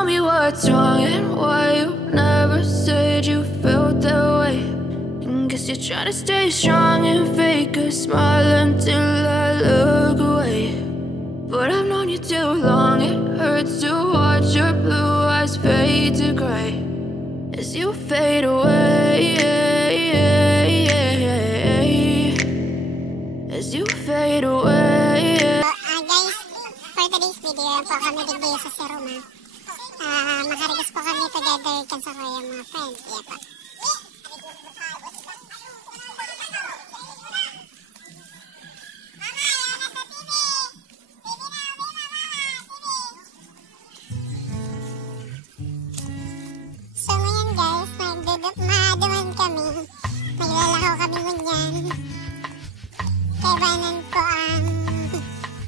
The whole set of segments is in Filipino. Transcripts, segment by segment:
tell me what's wrong and why you never said you felt that way. And guess you're trying to stay strong and fake a smile until I look away. But I've known you too long, it hurts to watch your blue eyes fade to gray as you fade away, as you fade away. Guys, for today's video po kami digay sa Seroma. Makarigas po kami together kan sa kaya mga friends. Kaya po. So ngayon guys, madaman kami. Maglalakaw kami ngunyan. Kaibanan ko ang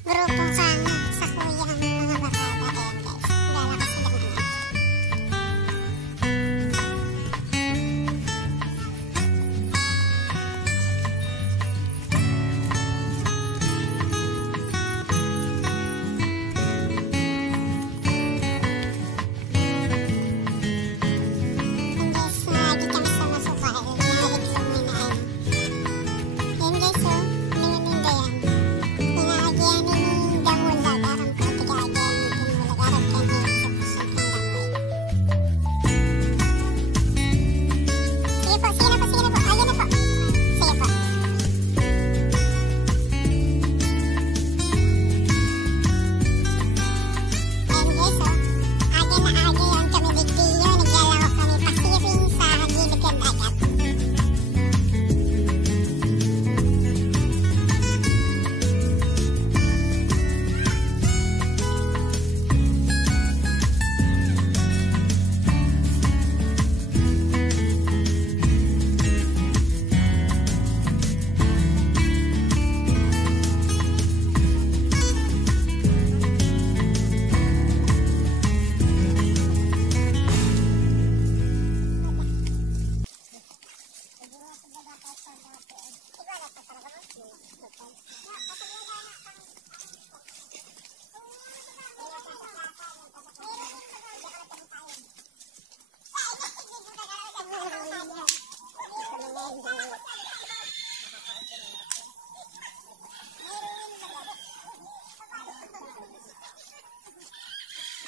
grupo kang sa kuyang mga bakata. Ayan guys, lalakas sila naman. And guys, lagi kami sa masukal. Nahalik sa mga na ay. Ayan guys, so.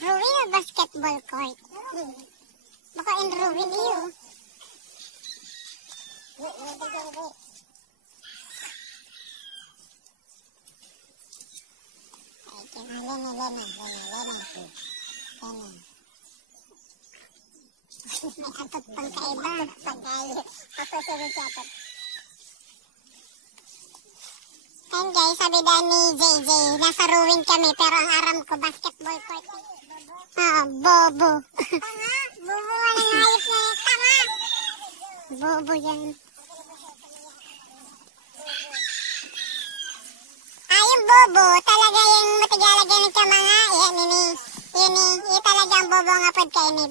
Ruin basketball court. Baka in Ruin yun. Lena. May atot pang kaiba. Pagkayo. Ako sunod-satot. And guys, sabi daw ni JJ, nasa Ruin kami pero ang aram ko basketball court. Bobo. Tanga? Bobo ka ng hayop na yun. Tanga? Bobo yan. Yung bobo, talaga yung matigalagyan ka mga, yan ini talaga ang bobo nga pod kay ni.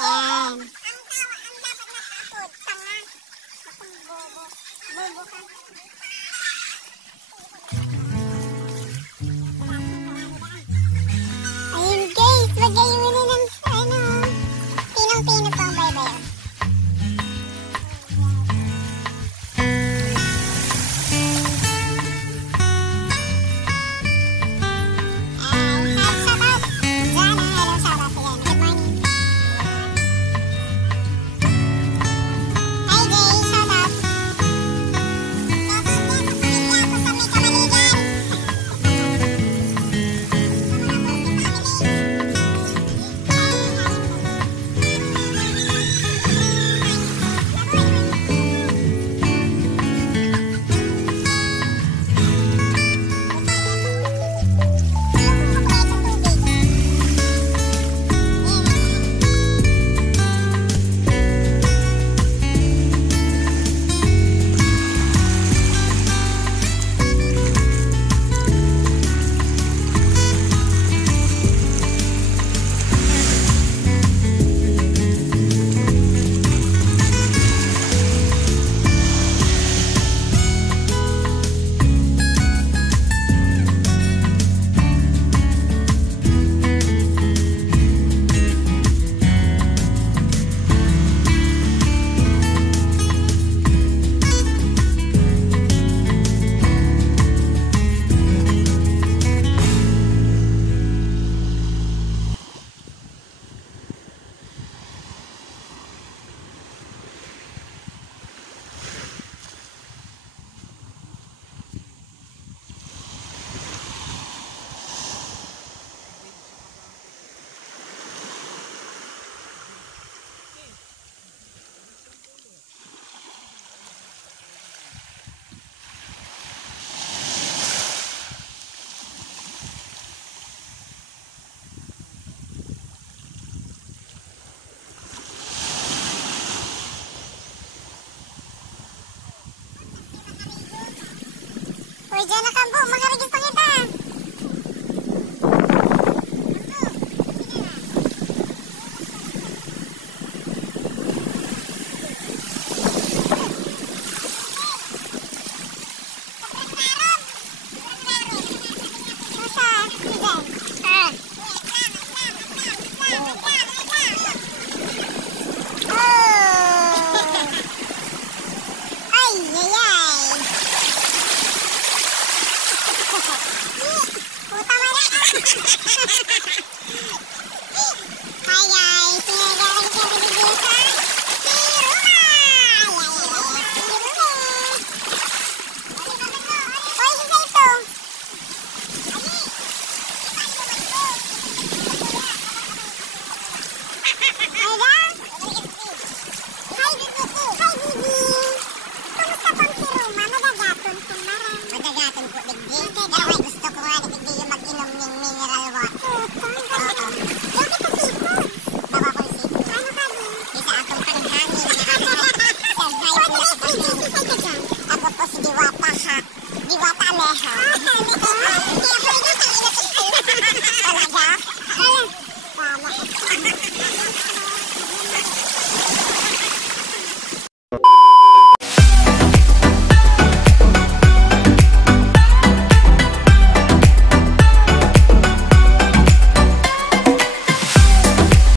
Yan. Ang dapat nakapod, tanga. Akong bobo. Bobo ka. Ayun guys, magayon na ng pinong-pino pang baybayan. Diyan na kambo, makarigis pa kita. Puta madre.